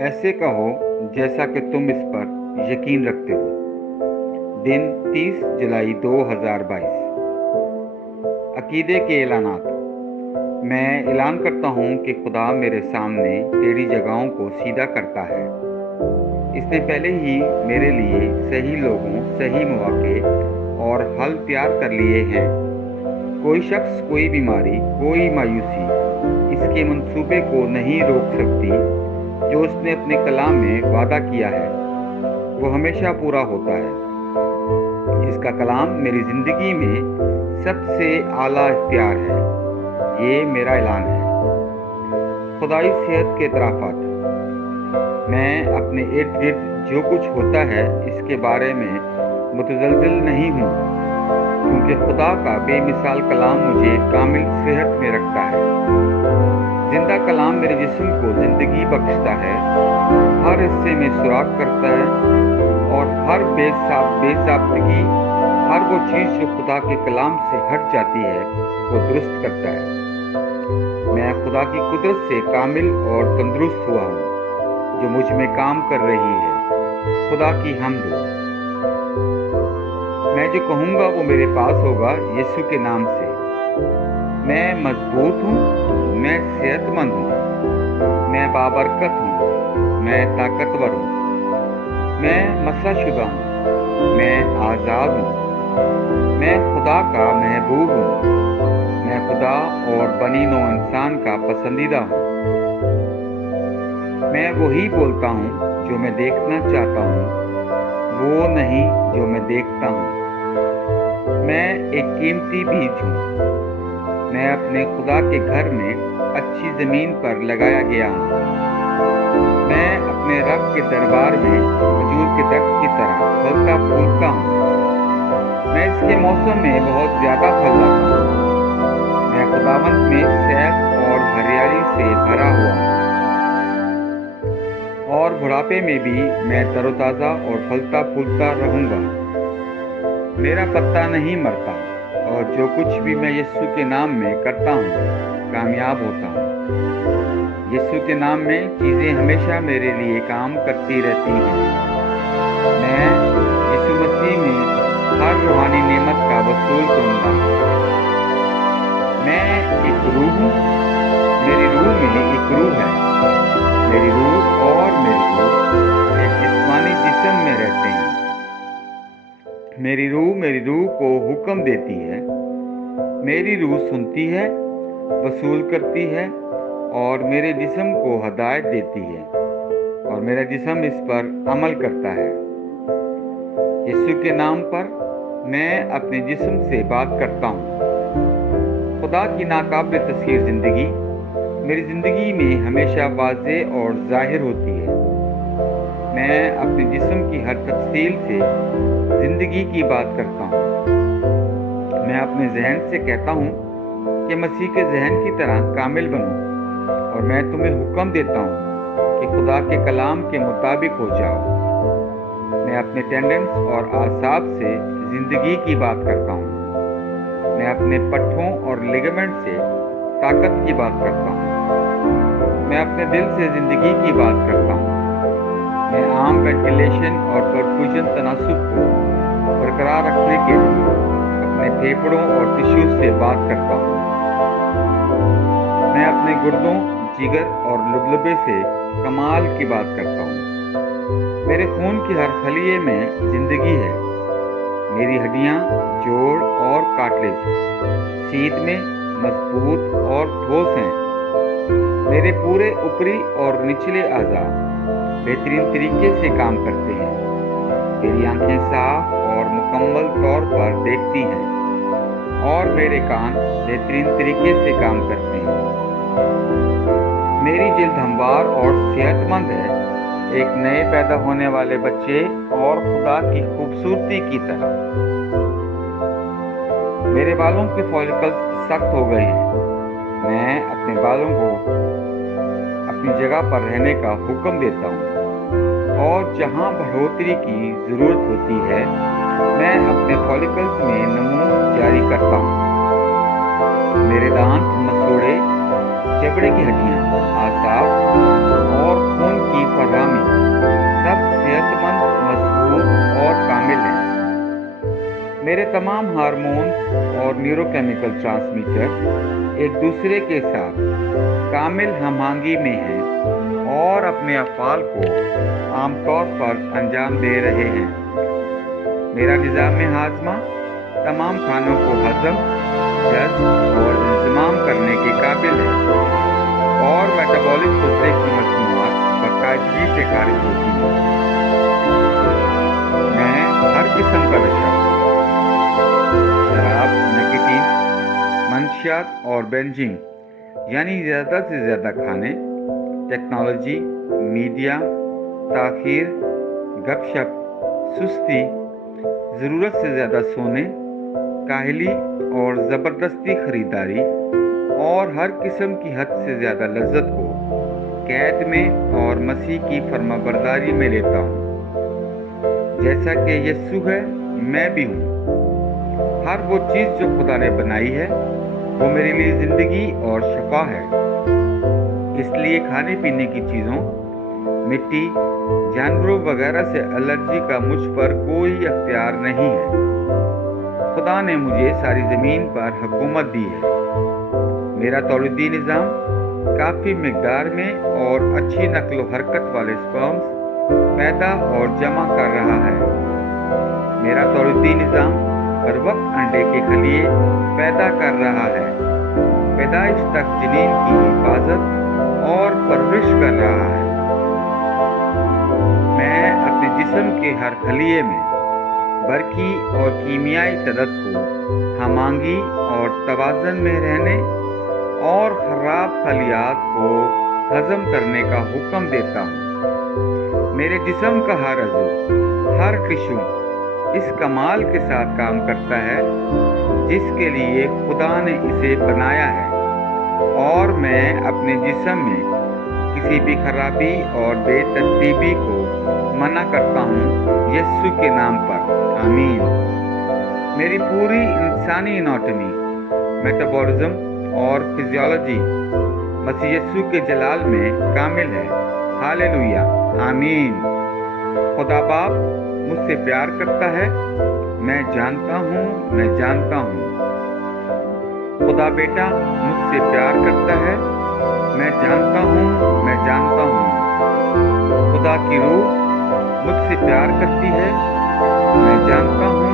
ऐसे कहो जैसा कि तुम इस पर यकीन रखते हो। दिन 30 जुलाई 2022। अकीदे के ऐलानात। मैं ऐलान करता हूँ कि खुदा मेरे सामने टेढ़ी जगहों को सीधा करता है। इसने पहले ही मेरे लिए सही लोगों, सही मौके और हल तैयार कर लिए हैं। कोई शख्स, कोई बीमारी, कोई मायूसी इसके मंसूबे को नहीं रोक सकती। जो उसने अपने कलाम में वादा किया है वो हमेशा पूरा होता है। इसका कलाम मेरी ज़िंदगी में सबसे आला इख्तियार है। ये मेरा ऐलान है। खुदाई सेहत के इतराफ़ात। मैं अपने इर्द गिर्द जो कुछ होता है इसके बारे में मुतज़लज़िल नहीं हूँ, क्योंकि खुदा का बेमिसाल कलाम मुझे कामिल सेहत में रखता है। जिंदा कलाम मेरे जिस्म को ज़िंदगी बख्शता है, हर हिस्से में सुराख करता है और हर बेज़ाब्तगी, हर वो चीज़ जो खुदा के कलाम से हट जाती है वो दुरुस्त करता है। मैं खुदा की कुदरत से कामिल और तंदुरुस्त हुआ हूँ जो मुझ में काम कर रही है। खुदा की हम्द हो। मैं जो कहूँगा वो मेरे पास होगा यीशु के नाम से। मैं मजबूत हूँ, मैं सेहतमंद हूँ, मैं बाबरकत हूँ, मैं ताकतवर हूँ, मैं मसलाशुदा हूँ, मैं आज़ाद हूँ, मैं खुदा का महबूब हूँ, मैं खुदा और बनी नौ इंसान का पसंदीदा हूँ। मैं वही बोलता हूँ जो मैं देखना चाहता हूँ, वो नहीं जो मैं देखता हूँ। मैं एक कीमती बीज हूँ। मैं अपने खुदा के घर में अच्छी ज़मीन पर लगाया गया हूँ। मैं अपने रब के दरबार में खजूर के दरख्त की तरह फलता फूलता हूँ। मैं इसके मौसम में बहुत ज़्यादा फल लाता हूँ। मैं खुदावंद में सेहत और हरियाली से भरा हुआ हूँ और बुढ़ापे में भी मैं तरोताज़ा और फलता फूलता रहूँगा। मेरा पत्ता नहीं मरता और जो कुछ भी मैं यीशु के नाम में करता हूँ कामयाब होता हूँ। यीशु के नाम में चीज़ें हमेशा मेरे लिए काम करती रहती हैं। मैं यीशु मसीह में हर रूहानी नेमत का वसूल करूँगा। मैं एक रूह हूँ, मेरी रूह में एक रूह है। मेरी रूह और मेरी रूह एक जिस्मानी जिस्म में रहते हैं। मेरी रूह को हुक्म देती है। मेरी रूह सुनती है, वसूल करती है और मेरे जिस्म को हदायत देती है और मेरा जिस्म इस पर अमल करता है। यीशु के नाम पर मैं अपने जिस्म से बात करता हूँ। खुदा की नाकाबिल तस्खीर ज़िंदगी मेरी ज़िंदगी में हमेशा वाज़ेह और ज़ाहिर होती है। मैं अपने जिस्म की हर तफसील से ज़िंदगी की बात करता हूँ। मैं अपने जहन से कहता हूँ कि मसीह के जहन की तरह कामिल बनो और मैं तुम्हें हुक्म देता हूँ कि खुदा के कलाम के मुताबिक हो जाओ। मैं अपने टेंडेंस और आसाब से ज़िंदगी की बात करता हूँ। मैं अपने पट्ठों और लिगामेंट से ताकत की बात करता हूँ। मैं अपने दिल से ज़िंदगी की बात करता हूँ। मैं आम वेंटिलेशन और परफ्यूजन तनासुब को बरकरार रखने के लिए अपने फेफड़ों और टिश्यूज से बात करता हूँ। मैं अपने गुर्दों, जिगर और लुबलबे से कमाल की बात करता हूँ। मेरे खून की हर खलिए में ज़िंदगी है। मेरी हड्डियाँ, जोड़ और कार्टिलेज सीध में मजबूत और ठोस हैं। मेरे पूरे ऊपरी और निचले अज़ा बेहतरीन तरीके से काम करते हैं। मेरी आंखें साफ और मुकम्मल तौर पर देखती हैं और मेरे कान बेहतरीन तरीके से काम करते हैं। मेरी जिल्द हमवार और सेहतमंद है, एक नए पैदा होने वाले बच्चे और खुदा की खूबसूरती की तरह। मेरे बालों के फॉलिकल्स सख्त हो गए हैं। मैं अपने बालों को अपनी जगह पर रहने का हुक्म देता हूँ और जहाँ बढ़ोतरी की ज़रूरत होती है मैं अपने फॉलिकल्स में नमू जारी करता हूँ। मेरे दांत, मसूड़े, जबड़े की हड्डियाँ, आसाब और खून की फरहत तमाम हार्मोन्स और न्यूरोकेमिकल ट्रांसमीटर एक दूसरे के साथ कामिल हमआहंगी में हैं और अपने अफ़आल को आमतौर पर अंजाम दे रहे हैं। मेरा निज़ाम हाज़मा तमाम खानों को हज़म, जज़्ब और इंतज़ाम करने के काबिल है और मेटाबॉलिक गुर्दे की मसनूआत बाकायदगी से खारिज होती है। मैं हर किस्म का नशा, शराब, निकोटीन, मंशियात और बेंजिंग यानी ज़्यादा से ज़्यादा खाने, टेक्नोलॉजी, मीडिया, ताख़ीर, गपशप, सुस्ती, ज़रूरत से ज़्यादा सोने, काहली और ज़बरदस्ती ख़रीदारी और हर किस्म की हद से ज़्यादा लज्जत को कैद में और मसीह की फरमाबरदारी में लेता हूँ। जैसा कि यीशु है, मैं भी हूँ। हर वो चीज़ जो खुदा ने बनाई है वो मेरे लिए ज़िंदगी और शफा है। इसलिए खाने पीने की चीज़ों, मिट्टी, जानवरों वगैरह से एलर्जी का मुझ पर कोई अख्तियार नहीं है। खुदा ने मुझे सारी ज़मीन पर हुकूमत दी है। मेरा तौलीदी निज़ाम काफ़ी मिक़दार में और अच्छी नक़्ल व हरकत वाले स्पर्म्स पैदा और जमा कर रहा है। मेरा तौलीदी निज़ाम हर वक्त अंडे के खलिए पैदा कर रहा है, पैदाइश तक जनीन की हिफाजत और परवरिश कर रहा है। मैं अपने जिस्म के हर खलिए में बरकी और कीमियाई तदद को हमआहंगी और तवाज़न में रहने और ख़राब खलियात को हज़म करने का हुक्म देता हूँ। मेरे जिस्म का हर अज़ू, हर टिश्यू इस कमाल के साथ काम करता है जिसके लिए खुदा ने इसे बनाया है और मैं अपने जिस्म में किसी भी खराबी और बेतरतीबी को मना करता हूँ यीशु के नाम पर, आमीन। मेरी पूरी इंसानी एनाटॉमी, मेटाबॉलिज्म और फिजियोलॉजी मसीह यीशु के जलाल में कामिल है। हालेलुया, आमीन। खुदा बाप मुझसे प्यार करता है, मैं जानता हूँ, मैं जानता हूँ। खुदा बेटा मुझसे प्यार करता है, मैं जानता हूँ, मैं जानता हूँ। खुदा की रूह मुझसे प्यार करती है, मैं जानता हूँ,